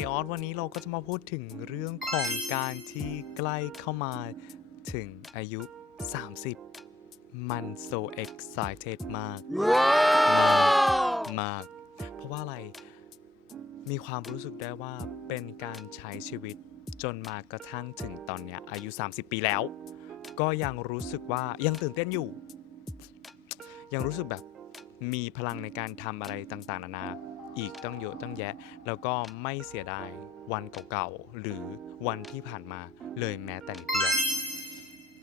ในออสวันนี้เราก็จะมาพูดถึงเรื่องของการที่ใกล้เข้ามาถึงอายุ 30 มัน so excited มาก มากมาก เพราะว่าอะไรมีความรู้สึกได้ว่าเป็นการใช้ชีวิตจนมากระทั่งถึงตอนเนี้ยอายุ 30 ปีแล้ว ก็ยังรู้สึกว่ายังตื่นเต้นอยู่ ยังรู้สึกแบบมีพลังในการทำอะไรต่างๆ นานา อีกต้องเยอะต้องแยะ แล้วก็ไม่เสียดายวันเก่าๆ หรือวันที่ผ่านมาเลยแม้แต่นิดเดียว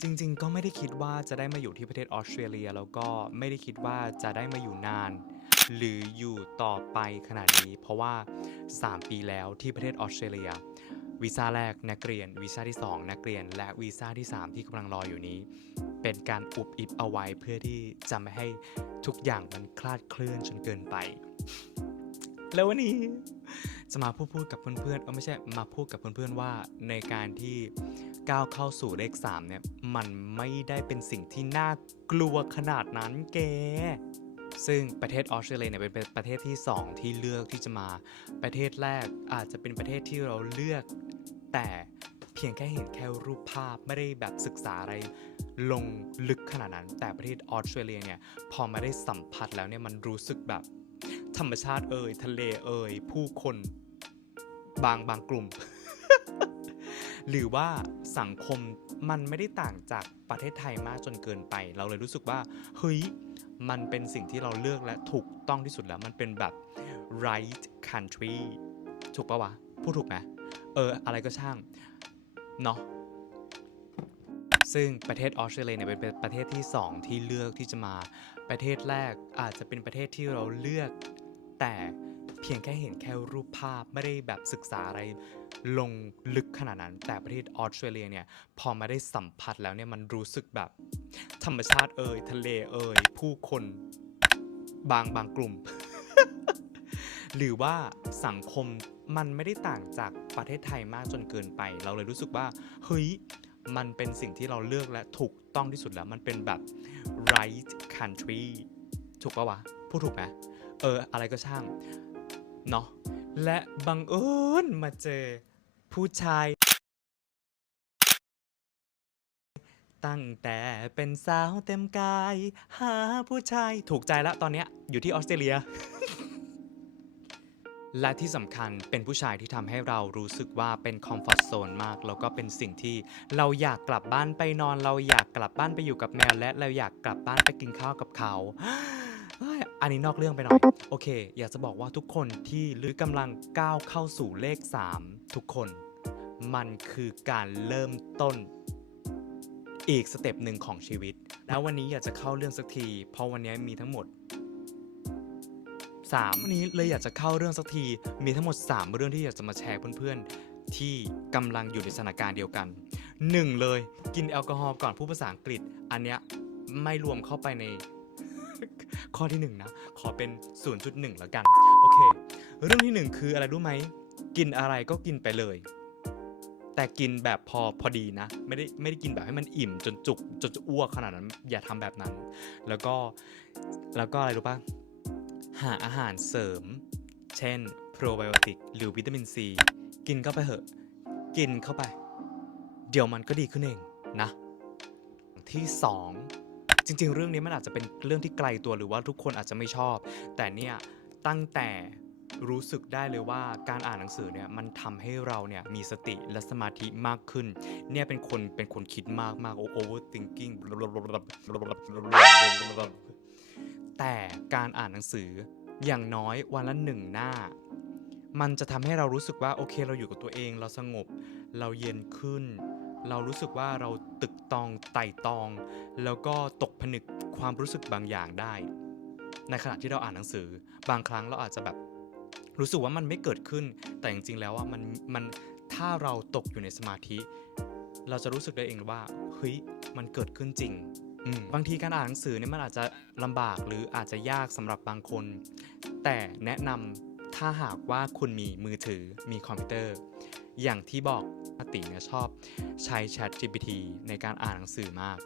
จริงๆ ก็ไม่ได้คิดว่าจะได้มาอยู่ที่ประเทศออสเตรเลีย แล้วก็ไม่ได้คิดว่าจะได้มาอยู่นาน หรืออยู่ต่อไปขนาดนี้ เพราะว่า 3 ปีแล้วที่ประเทศออสเตรเลียวีซ่าแรกนักเรียนวีซ่าที่ 2 นักเรียน และวีซ่าที่ 3 ที่กำลังรออยู่นี้ เป็นการอุบอิบเอาไว้เพื่อที่จะไม่ให้ทุกอย่างมันคลาดเคลื่อนจนเกินไป แล้ววันนี้ จะมาพูดพูดกับเพื่อนๆเออไม่ใช่มาพูดกับเพื่อนๆว่าในการที่ก้าวเข้าสู่เลข3เนี่ยมันไม่ได้เป็นสิ่งที่น่ากลัวขนาดนั้นแกซึ่งประเทศออสเตรเลียเนี่ยเป็นประเทศที่ 2 ที่เลือกที่จะมาประเทศแรกอาจจะเป็นประเทศที่เราเลือก แต่เพียงแค่เห็นแค่รูปภาพไม่ได้แบบศึกษาอะไรลงลึกขนาดนั้น แต่ประเทศออสเตรเลียเนี่ยพอมาได้สัมผัสแล้วเนี่ยมันรู้สึกแบบ ธรรมชาติเอ่ยทะเลเอ่ยผู้คนบางบางกลุ่ม หรือว่าสังคมมันไม่ได้ต่างจากประเทศไทยมากจนเกินไป เราเลยรู้สึกว่าเฮ้ยมันเป็นสิ่งที่เราเลือกและถูกต้องที่สุดแล้ว มันเป็นแบบ right country ถูกปะวะ พูดถูกไหมเออ อะไรก็ช่าง เนาะซึ่งประเทศออสเตรเลียเนี่ยเป็นประเทศที่ 2 ที่เลือกที่จะมาประเทศแรกอาจจะเป็นประเทศที่เราเลือก แต่เพียงแค่เห็นแค่รูปภาพไม่ได้แบบศึกษาอะไรลงลึกขนาดนั้น แต่ประเทศออสเตรเลียเนี่ยพอมาได้สัมผัสแล้วเนี่ยมันรู้สึกแบบธรรมชาติเอ่ยทะเลเอ่ยผู้คนบางบางกลุ่ม หรือว่าสังคมมันไม่ได้ต่างจากประเทศไทยมากจนเกินไป เราเลยรู้สึกว่าเฮ้ยมันเป็นสิ่งที่เราเลือกและถูกต้องที่สุดแล้วมันเป็นแบบ right country ถูกปะวะพูดถูกไหม เอออะไรก็ช่างเนาะและบังเอิญมาเจอผู้ชาย ตั้งแต่เป็นสาวเต็มกาย หาผู้ชายถูกใจแล้วตอนเนี้ยอยู่ที่ออสเตรเลีย และที่สำคัญเป็นผู้ชายที่ทำให้เรารู้สึกว่าเป็นคอมฟอร์ z โซนมาก แล้วก็เป็นสิ่งที่เราอยากกลับบ้านไปนอน เราอยากกลับบ้านไปอยู่กับแมวและเราอยากกลับบ้านไปกินข้าวกับเขา อันนี้นอกเรื่องไปหน่อย โอเค อยากจะบอกว่าทุกคนที่หรือกำลังก้าวเข้าสู่เลข 3 ทุกคน มันคือการเริ่มต้นอีกสเต็ปหนึ่งของชีวิต แล้ววันนี้อยากจะเข้าเรื่องสักที เพราะวันนี้มีทั้งหมด 3 วันนี้เลยอยากจะเข้าเรื่องสักที มีทั้งหมด 3 เรื่องที่อยากจะมาแชร์เพื่อนๆ ที่กำลังอยู่ในสถานการณ์เดียวกัน 1 เลยกินแอลกอฮอล์ก่อนพูดภาษาอังกฤษ อันเนี้ยไม่รวมเข้าไปใน ข้อที่1นนะขอเป็น 0.1 แล้วกัน โอเค เรื่องที่ 1 คืออะไรรู้ไหม กินอะไรก็กินไปเลย แต่กินแบบพอพอดีนะ ไม่ได้ไม่ได้กินแบบให้มันอิ่มจนจุกจนจะอ้วกขนาดนั้น อย่าทำแบบนั้น แล้วก็แล้วก็อะไรรู้ปะหาอาหารเสริม เช่นโปรไบโอติกหรือวิตามินซีกินเข้าไปเหอะ กินเข้าไป เดี๋ยวมันก็ดีขึ้นเองนะ ที่ 2 จริง ๆ เรื่องนี้มันอาจจะเป็นเรื่องที่ไกลตัวหรือว่าทุกคนอาจจะไม่ชอบ แต่เนี่ยตั้งแต่รู้สึกได้เลยว่าการอ่านหนังสือเนี่ยมันทำให้เราเนี่ยมีสติและสมาธิมากขึ้น เนี่ยเป็นคนเป็นคนคิดมากมากโอเวอร์ทิงกิ้งแต่การอ่านหนังสืออย่างน้อยวันละหนึ่งหน้า มันจะทำให้เรารู้สึกว่าโอเคเราอยู่กับตัวเองเราสงบ เราเย็นขึ้น เรารู้สึกว่าเราตึกตองไต่ตอง แล้วก็ตกผนึกความรู้สึกบางอย่างได้ ในขณะที่เราอ่านหนังสือ บางครั้งเราอาจจะแบบรู้สึกว่ามันไม่เกิดขึ้น แต่จริงๆแล้วว่ามันมันถ้าเราตกอยู่ในสมาธิ เราจะรู้สึกได้เองว่าเฮ้ยมันเกิดขึ้นจริงบางทีการอ่านหนังสือเนี่ยมันอาจจะลำบากหรืออาจจะยากสำหรับบางคน แต่แนะนำถ้าหากว่าคุณมีมือถือมีคอมพิวเตอร์ อย่างที่บอก ติเนี่ยชอบใช้ Chat GPT ในการอ่านหนังสือมาก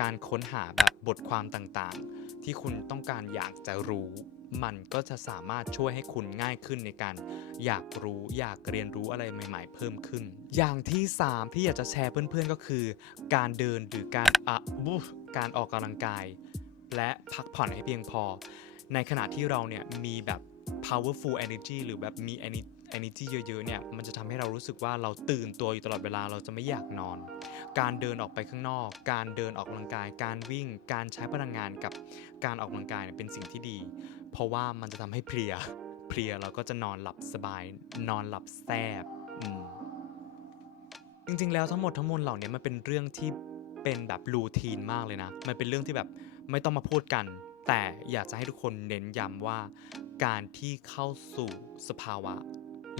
การค้นหาแบบบทความต่างๆ ที่คุณต้องการอยากจะรู้ มันก็จะสามารถช่วยให้คุณง่ายขึ้นในการอยากรู้อยากเรียนรู้อะไรใหม่ ๆ เพิ่มขึ้น อย่างที่ 3 ที่อยากจะแชร์เพื่อนๆก็คือ การเดินหรือการอะบุการออกกำลังกาย และพักผ่อนให้เพียงพอ ในขณะที่เราเนี่ยมีแบบ powerful energy หรือแบบมี energy energy เยอะๆเนี่ยมันจะทำให้เรารู้สึกว่าเราตื่นตัวอยู่ตลอดเวลาเราจะไม่อยากนอน การเดินออกไปข้างนอก การเดินออกกำลังกาย การวิ่ง การใช้พลังงานกับการออกกำลังกายเนี่ยเป็นสิ่งที่ดี เพราะว่ามันจะทำให้เพลียเพลียเราก็จะนอนหลับสบาย นอนหลับแซบอืมจริงๆแล้วทั้งหมดทั้งมวลเหล่านี้มันเป็นเรื่องที่เป็นแบบรูทีนมากเลยนะ มันเป็นเรื่องที่แบบไม่ต้องมาพูดกัน แต่อยากจะให้ทุกคนเน้นย้ำว่า การที่เข้าสู่สภาวะ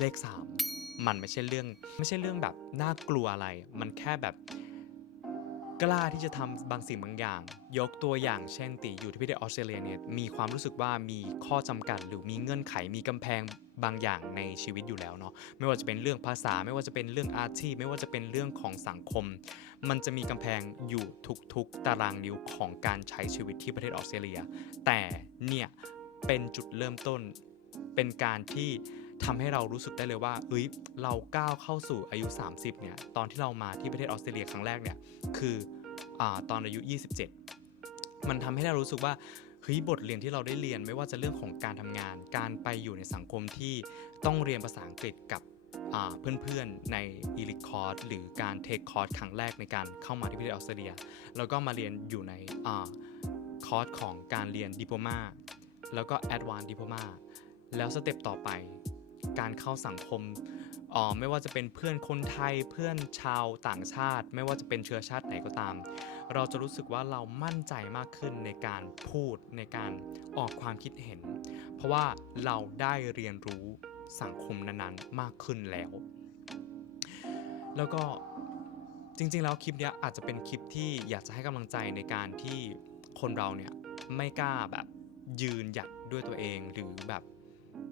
เลข 3 มันไม่ใช่เรื่อง ไม่ใช่เรื่องแบบน่ากลัวอะไร มันแค่แบบกล้าที่จะทำบางสิ่งบางอย่าง ยกตัวอย่างเช่นติอยู่ที่ประเทศออสเตรเลียเนี่ยมีความรู้สึกว่ามีข้อจำกัด หรือมีเงื่อนไขมีกำแพงบางอย่างในชีวิตอยู่แล้วเนาะไม่ว่าจะเป็นเรื่องภาษา ไม่ว่าจะเป็นเรื่องอาชีพไม่ว่าจะเป็นเรื่องของสังคม มันจะมีกำแพงอยู่ทุกๆ ตารางนิ้วของการใช้ชีวิตที่ประเทศออสเตรเลีย แต่เนี่ยเป็นจุดเริ่มต้นเป็นการที่ ทำให้เรารู้สึกได้เลยว่าเอ้ยเราก้าวเข้าสู่อายุ 30เนี่ยตอนที่เรามาที่ประเทศออสเตรเลียครั้งแรกเนี่ยคืออตอนอายุ 27 มันทำให้เรารู้สึกว่าเฮ้ยบทเรียนที่เราได้เรียนไม่ว่าจะเรื่องของการทำงาน การไปอยู่ในสังคมที่ต้องเรียนภาษาอังกฤษกับเพื่อนๆ ในอีลิคอร์สหรือการเทคคอร์สครั้งแรกในการเข้ามาที่ประเทศออสเตรเลีย แล้วก็มาเรียนอยู่ในอคอร์สของการเรียนดิโพมาแล้วก็แอดวานดิโพมาแล้วสเต็ปต่อไป การเข้าสังคมออไม่ว่าจะเป็นเพื่อนคนไทยเพื่อนชาวต่างชาติ ไม่ว่าจะเป็นเชื้อชาติไหนก็ตาม เราจะรู้สึกว่าเรามั่นใจมากขึ้นในการพูดในการออกความคิดเห็น เพราะว่าเราได้เรียนรู้สังคมนั้นๆมากขึ้นแล้ว แล้วก็จริงๆแล้วคลิปนี้อาจจะเป็นคลิปที่อยากจะให้กำลังใจในการที่คนเราเนี่ยไม่กล้าแบบยืนหยัดด้วยตัวเองหรือแบบ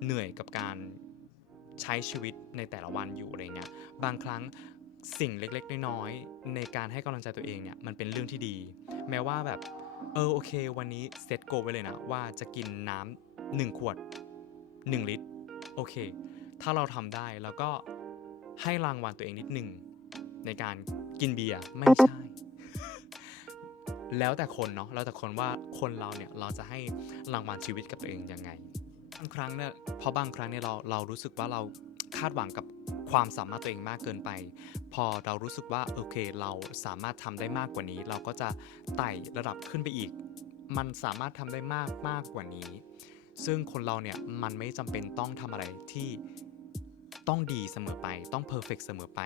เหนื่อยกับการ ใช้ชีวิตในแต่ละวันอยู่อะไรเงี้ยบางครั้งสิ่งเล็กๆ น้อยๆในการให้กำลังใจตัวเองเนี่ยมันเป็นเรื่องที่ดี แม้ว่าแบบเออโอเค วันนี้เซตโกไว้เลยนะว่าจะกินน้ำหนึ่งขวด 1 ลิตรโอเค ถ้าเราทำได้แล้วก็ให้รางวัลตัวเองนิดหนึ่งในการกินเบียร์ไม่ใช่ แล้วแต่คนเนาะแล้วแต่คนว่าคนเราเนี่ยเราจะให้รางวัลชีวิตกับตัวเองยังไงางครั้งเนี่ยเพราะบางครั้งเนี่ยเราเรารู้สึกว่าเราคาดหวังกับความสามารถตัวเองมากเกินไป พอเรารู้สึกว่าโอเคเราสามารถทำได้มากกว่านี้ เราก็จะไต่ระดับขึ้นไปอีก มันสามารถทำได้มากมากกว่านี้ ซึ่งคนเราเนี่ยมันไม่จำเป็นต้องทำอะไรที่ต้องดีเสมอไป ต้องเพอร์เฟกเสมอไป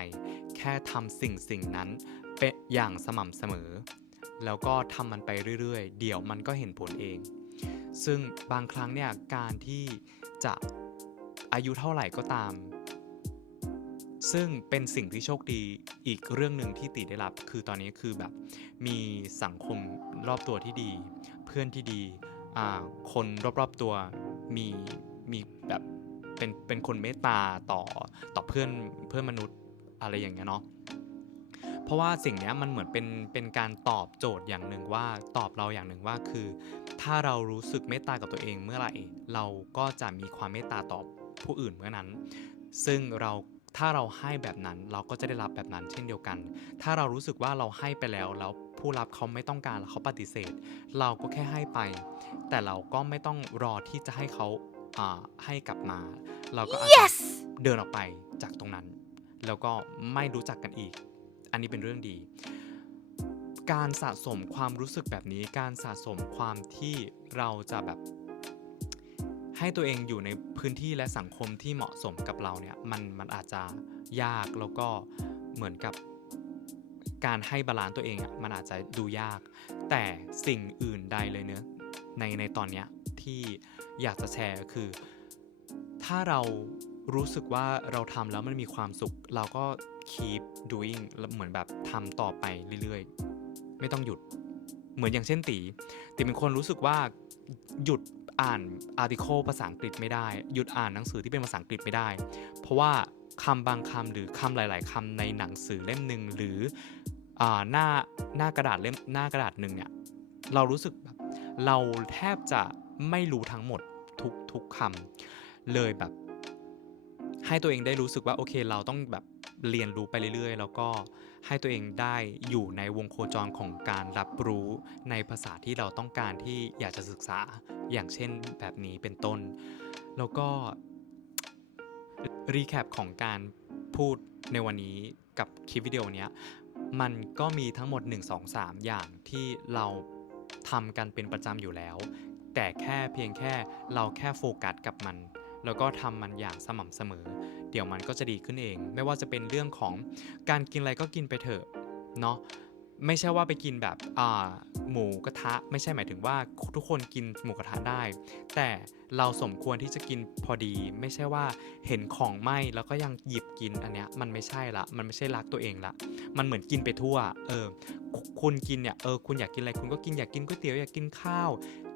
แค่ทำสิ่งสิ่งนั้นเป็นอย่างสม่ำเสมอ แล้วก็ทำมันไปเรื่อยๆ เดี๋ยวมันก็เห็นผลเอง ซึ่งบางครั้งเนี่ยการที่จะอายุเท่าไหร่ก็ตาม ซึ่งเป็นสิ่งที่โชคดีอีกเรื่องหนึ่งที่ติได้รับ คือตอนนี้คือแบบมีสังคมรอบตัวที่ดี เพื่อนที่ดีคนรอบๆตัวมีมีแบบเป็นเป็นคนเมตตาต่อต่อเพื่อนเพื่อนมนุษย์อะไรอย่างเงี้ยเนาะ เพราะว่าสิ่งเนี้ยมันเหมือนเป็นเป็นการตอบโจทย์อย่างหนึ่งว่าตอบเราอย่างหนึ่งว่าคือ ถ้าเรารู้สึกเมตตากับตัวเองเมื่อไหร่ เราก็จะมีความเมตตาต่อผู้อื่นเมื่อนั้น ซึ่งเราถ้าเราให้แบบนั้นเราก็จะได้รับแบบนั้นเช่นเดียวกัน ถ้าเรารู้สึกว่าเราให้ไปแล้วแล้วผู้รับเขาไม่ต้องการแล้วเขาปฏิเสธ เราก็แค่ให้ไป แต่เราก็ไม่ต้องรอที่จะให้เขาอ่าให้กลับมา เราก็อาจจะ Yes เดินออกไปจากตรงนั้น แล้วก็ไม่รู้จักกันอีก อันนี้เป็นเรื่องดี การสะสมความรู้สึกแบบนี้ การสะสมความที่เราจะแบบให้ตัวเองอยู่ในพื้นที่และสังคมที่เหมาะสมกับเราเนี่ยมันมันอาจจะยากแล้วก็เหมือนกับการให้บาลานซ์ตัวเองอะมันอาจจะดูยาก แต่สิ่งอื่นใดเลยเนื้อในในตอนเนี้ยที่อยากจะแชร์ก็คือ ถ้าเรารู้สึกว่าเราทำแล้วมันมีความสุข เราก็ keep doing เหมือนแบบทำต่อไปเรื่อยๆ ไม่ต้องหยุด เหมือนอย่างเช่นตีตีเป็นคนรู้สึกว่าหยุดอ่านอาร์ติเคิลภาษาอังกฤษไม่ได้ หยุดอ่านหนังสือที่เป็นภาษาอังกฤษไม่ได้ เพราะว่าคำบางคำหรือคำหลาย ๆคำในหนังสือเล่มหนึ่งหรืออหน้าหน้ากระดาษเล่มหน้ากระดาษหนึ่งเนี่ยเรารู้สึกแบบเราแทบจะไม่รู้ทั้งหมดทุกทุกคำเลยแบบ ให้ตัวเองได้รู้สึกว่าโอเคเราต้องแบบ เรียนรู้ไปเรื่อยๆ แล้วก็ให้ตัวเองได้อยู่ในวงโคจรของการรับรู้ในภาษาที่เราต้องการที่อยากจะศึกษาอย่างเช่นแบบนี้เป็นต้น แล้วก็รีแคปของการพูดในวันนี้กับคลิปวิดีโอนี้มันก็มีทั้งหมด 1 2 3 อย่างที่เราทำกันเป็นประจำอยู่แล้ว แต่แค่เพียงแค่เราแค่โฟกัสกับมัน แล้วก็ทำมันอย่างสม่ำเสมอ เดี๋ยวมันก็จะดีขึ้นเอง ไม่ว่าจะเป็นเรื่องของการกินอะไรก็กินไปเถอะเนาะไม่ใช่ว่าไปกินแบบอ่าหมูกระทะ ไม่ใช่หมายถึงว่าทุกคนกินหมูกระทะได้ แต่เราสมควรที่จะกินพอดี ไม่ใช่ว่าเห็นของไหมแล้วก็ยังหยิบกินอันเนี้ยมันไม่ใช่ละมันไม่ใช่รักตัวเองละมันเหมือนกินไปทั่วเออคุณกินเนี่ยเออคุณอยากกินอะไรคุณก็กินอยากกินก๋วยเตี๋ยวอยากกินข้าว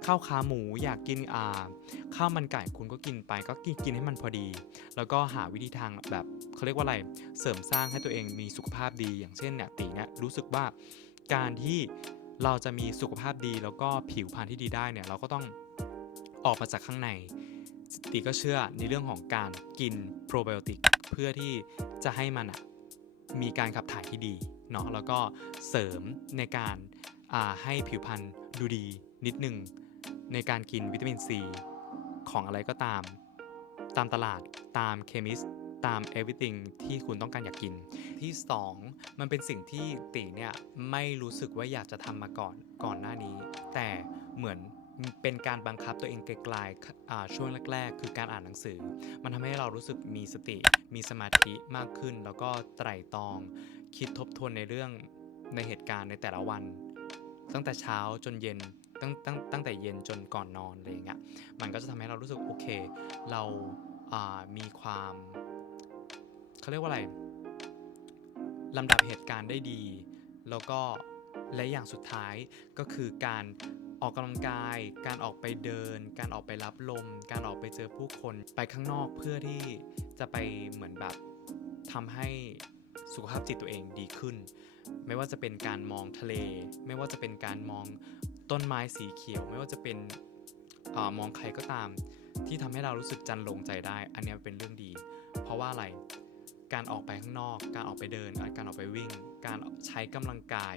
ข้าวขาหมูอยากกินอ่าข้าวมันไก่คุณก็กินไปก็กินกินให้มันพอดี แล้วก็หาวิธีทางแบบเขาเรียกว่าอะไรเสริมสร้างให้ตัวเองมีสุขภาพดีอย่างเช่นเนี่ยตีเนี่ยรู้สึกว่าการที่เราจะมีสุขภาพดีแล้วก็ผิวพรรณที่ดีได้เนี่ยเราก็ต้องออกมาจากข้างในตีก็เชื่อในเรื่องของการกินโปรไบโอติกเพื่อที่จะให้มันมีการขับถ่ายที่ดีเนาะแล้วก็เสริมในการาให้ผิวพรรณดูดีนิดนึง ในการกินวิตามินซีของอะไรก็ตาม ตามตลาดตามเคมิสตาม everything ที่คุณต้องการอยากกิน ที่ 2 มันเป็นสิ่งที่ตีเนี่ยไม่รู้สึกว่าอยากจะทำมาก่อนก่อนหน้านี้ แต่เหมือนเป็นการบังคับตัวเองไกลๆอ่ช่วงแรก ๆ คือการอ่านหนังสือ มันทำให้เรารู้สึกมีสติ มีสมาธิมากขึ้น แล้วก็ไตร่ตรอง คิดทบทวนในเรื่องในเหตุการณ์ในแต่ละวัน ตั้งแต่เช้าจนเย็น ตั้งตั้งตั้งแต่เย็นจนก่อนนอนอะไรอย่างเงี้ยมันก็จะทำให้เรารู้สึกโอเค เราอ่ามีความเขาเรียกว่าอะไรลำดับเหตุการณ์ได้ดี แล้วก็และอย่างสุดท้ายก็คือการออกกำลังกาย การออกไปเดิน การออกไปรับลม การออกไปเจอผู้คนไปข้างนอกเพื่อที่จะไปเหมือนแบบทำให้สุขภาพจิตตัวเองดีขึ้น ไม่ว่าจะเป็นการมองทะเล ไม่ว่าจะเป็นการมอง ต้นไม้สีเขียวไม่ว่าจะเป็นอมองใครก็ตาม ที่ทำให้เรารู้สึกจันลงใจได้ อันนี้เป็นเรื่องดี เพราะว่าอะไรการออกไปข้างนอก การออกไปเดิน การออกไปวิ่ง การใช้กำลังกาย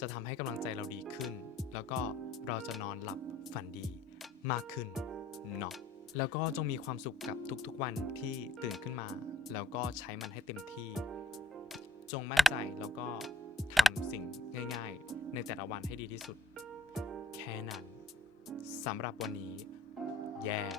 จะทำให้กำลังใจเราดีขึ้น แล้วก็เราจะนอนหลับฝันดีมากขึ้นเนาะแล้วก็จงมีความสุขกับทุกๆวันที่ตื่นขึ้นมา แล้วก็ใช้มันให้เต็มที่ จงมั่นใจแล้วก็ทำสิ่งง่าย ในแต่ละวันให้ดีที่สุด แค่นั้นสำหรับวันนี้ แยก